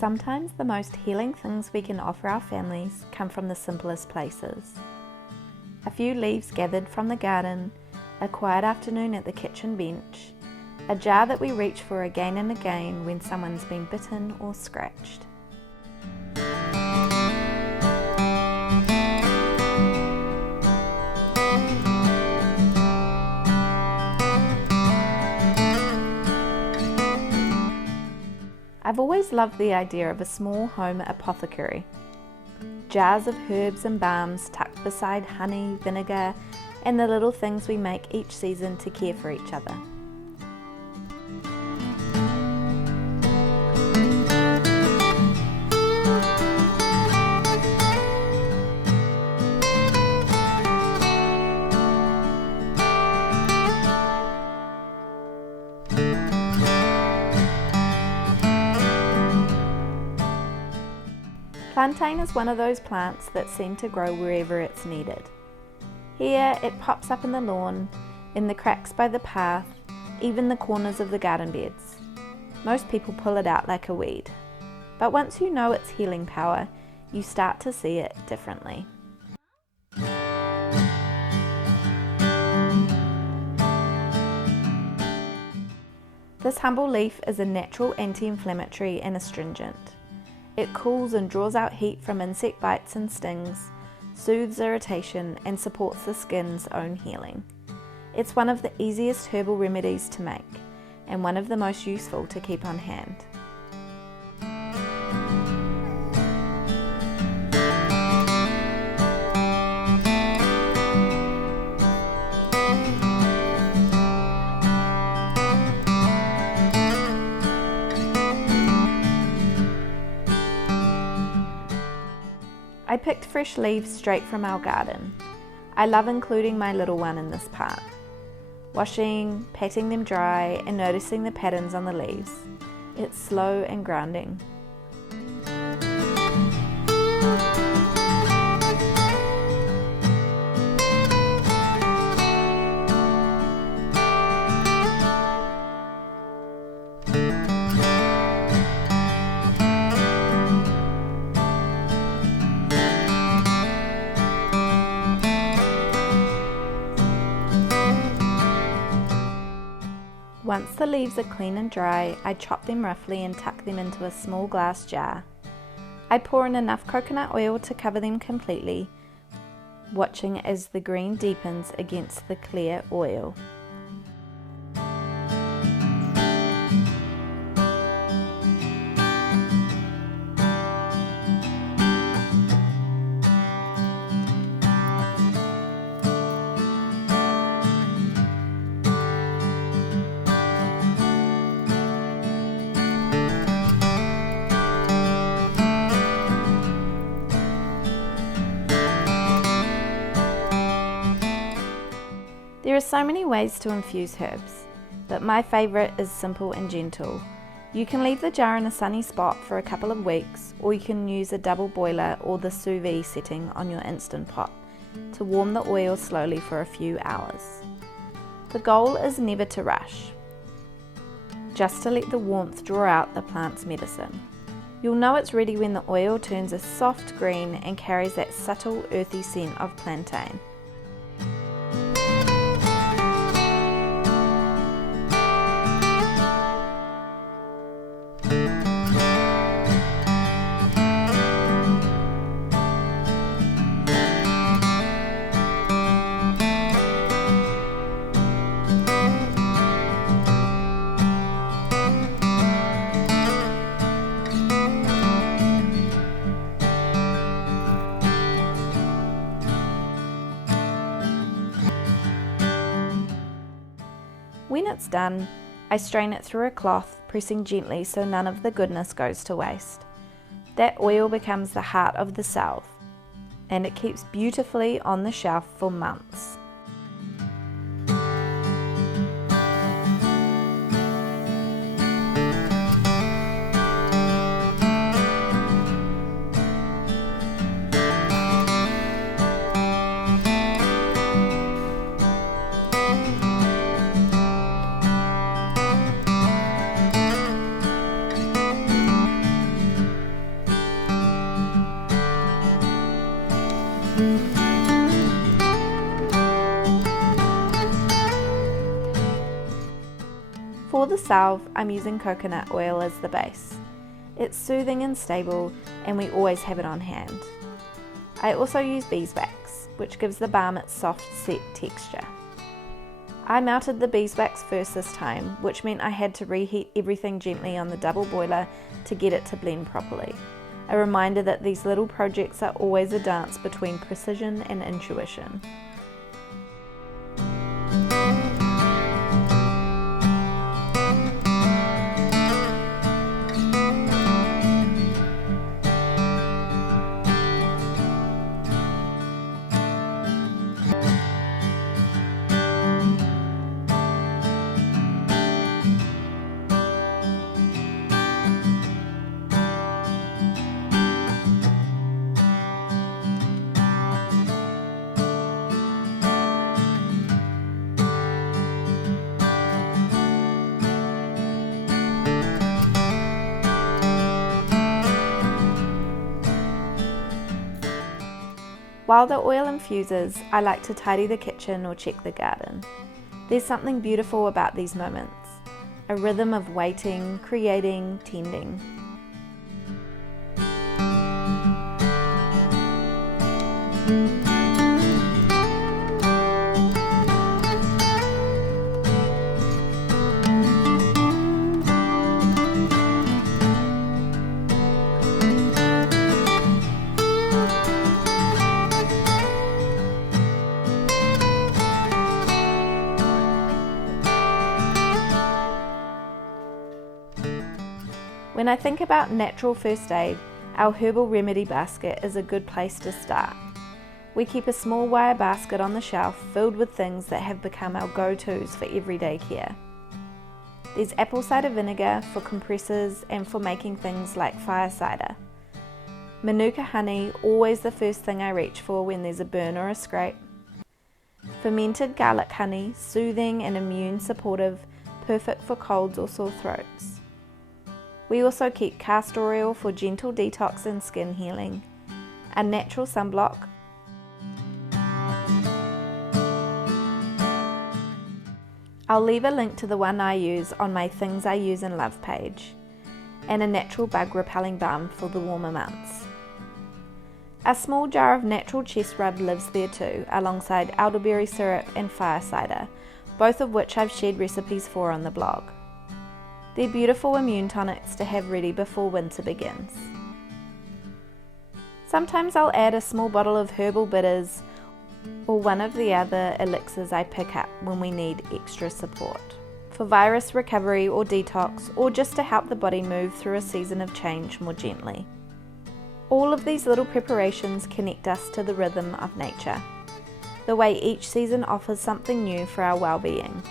Sometimes the most healing things we can offer our families come from the simplest places. A few leaves gathered from the garden, a quiet afternoon at the kitchen bench, a jar that we reach for again and again when someone's been bitten or scratched. I've always loved the idea of a small home apothecary. Jars of herbs and balms tucked beside honey, vinegar, and the little things we make each season to care for each other. Plantain is one of those plants that seem to grow wherever it's needed. Here it pops up in the lawn, in the cracks by the path, even the corners of the garden beds. Most people pull it out like a weed, but once you know its healing power, you start to see it differently. This humble leaf is a natural anti-inflammatory and astringent. It cools and draws out heat from insect bites and stings, soothes irritation, and supports the skin's own healing. It's one of the easiest herbal remedies to make, and one of the most useful to keep on hand. I picked fresh leaves straight from our garden. I love including my little one in this part. Washing, patting them dry, and noticing the patterns on the leaves. It's slow and grounding. Once the leaves are clean and dry, I chop them roughly and tuck them into a small glass jar. I pour in enough coconut oil to cover them completely, watching as the green deepens against the clear oil. There are so many ways to infuse herbs, but my favourite is simple and gentle. You can leave the jar in a sunny spot for a couple of weeks, or you can use a double boiler or the sous vide setting on your Instant Pot to warm the oil slowly for a few hours. The goal is never to rush, just to let the warmth draw out the plant's medicine. You'll know it's ready when the oil turns a soft green and carries that subtle earthy scent of plantain. When it's done, I strain it through a cloth, pressing gently so none of the goodness goes to waste. That oil becomes the heart of the salve, and it keeps beautifully on the shelf for months. For the salve, I'm using coconut oil as the base. It's soothing and stable, and we always have it on hand. I also use beeswax, which gives the balm its soft, set texture. I melted the beeswax first this time, which meant I had to reheat everything gently on the double boiler to get it to blend properly. A reminder that these little projects are always a dance between precision and intuition. While the oil infuses, I like to tidy the kitchen or check the garden. There's something beautiful about these moments, a rhythm of waiting, creating, tending. When I think about natural first aid, our herbal remedy basket is a good place to start. We keep a small wire basket on the shelf filled with things that have become our go-tos for everyday care. There's apple cider vinegar for compressors and for making things like fire cider. Manuka honey, always the first thing I reach for when there's a burn or a scrape. Fermented garlic honey, soothing and immune supportive, perfect for colds or sore throats. We also keep castor oil for gentle detox and skin healing, a natural sunblock, I'll leave a link to the one I use on my Things I Use and Love page, and a natural bug repelling balm for the warmer months. A small jar of natural chest rub lives there too, alongside elderberry syrup and fire cider, both of which I've shared recipes for on the blog. They're beautiful immune tonics to have ready before winter begins. Sometimes I'll add a small bottle of herbal bitters or one of the other elixirs I pick up when we need extra support, for virus recovery or detox, or just to help the body move through a season of change more gently. All of these little preparations connect us to the rhythm of nature, the way each season offers something new for our well-being.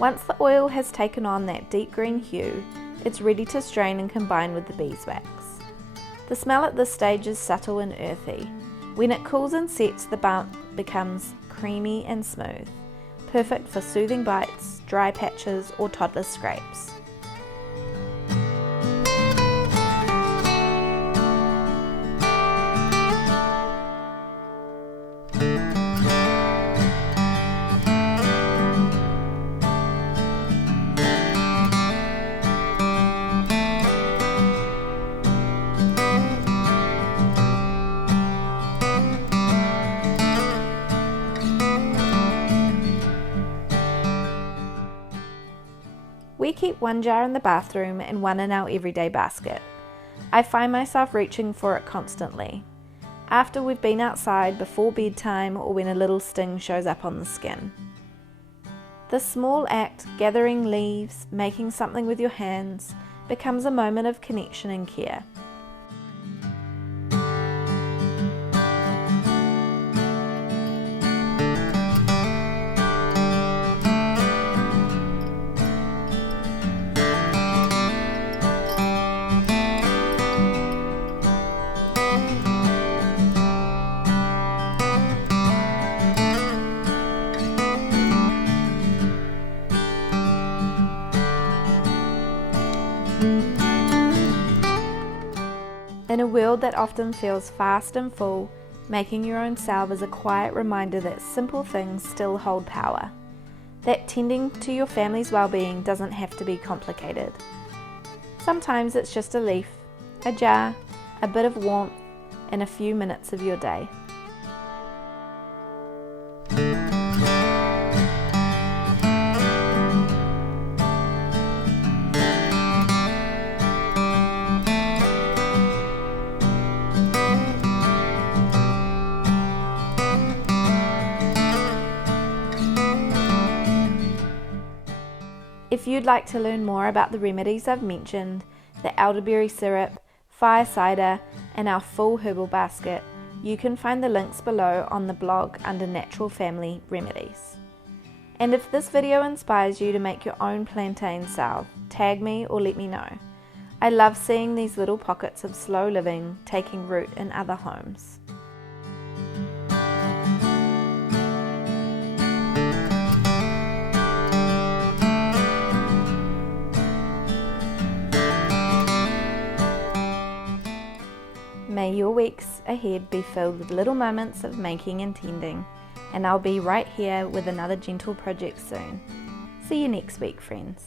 Once the oil has taken on that deep green hue, it's ready to strain and combine with the beeswax. The smell at this stage is subtle and earthy. When it cools and sets, the balm becomes creamy and smooth, perfect for soothing bites, dry patches, or toddler scrapes. We keep one jar in the bathroom and one in our everyday basket. I find myself reaching for it constantly, after we've been outside, before bedtime, or when a little sting shows up on the skin. This small act, gathering leaves, making something with your hands, becomes a moment of connection and care. In a world that often feels fast and full, making your own salve is a quiet reminder that simple things still hold power. That tending to your family's well-being doesn't have to be complicated. Sometimes it's just a leaf, a jar, a bit of warmth, and a few minutes of your day. If you'd like to learn more about the remedies I've mentioned, the elderberry syrup, fire cider, and our full herbal basket, you can find the links below on the blog under Natural Family Remedies. And if this video inspires you to make your own plantain salve, tag me or let me know. I love seeing these little pockets of slow living taking root in other homes. May your weeks ahead be filled with little moments of making and tending, and I'll be right here with another gentle project soon. See you next week, friends.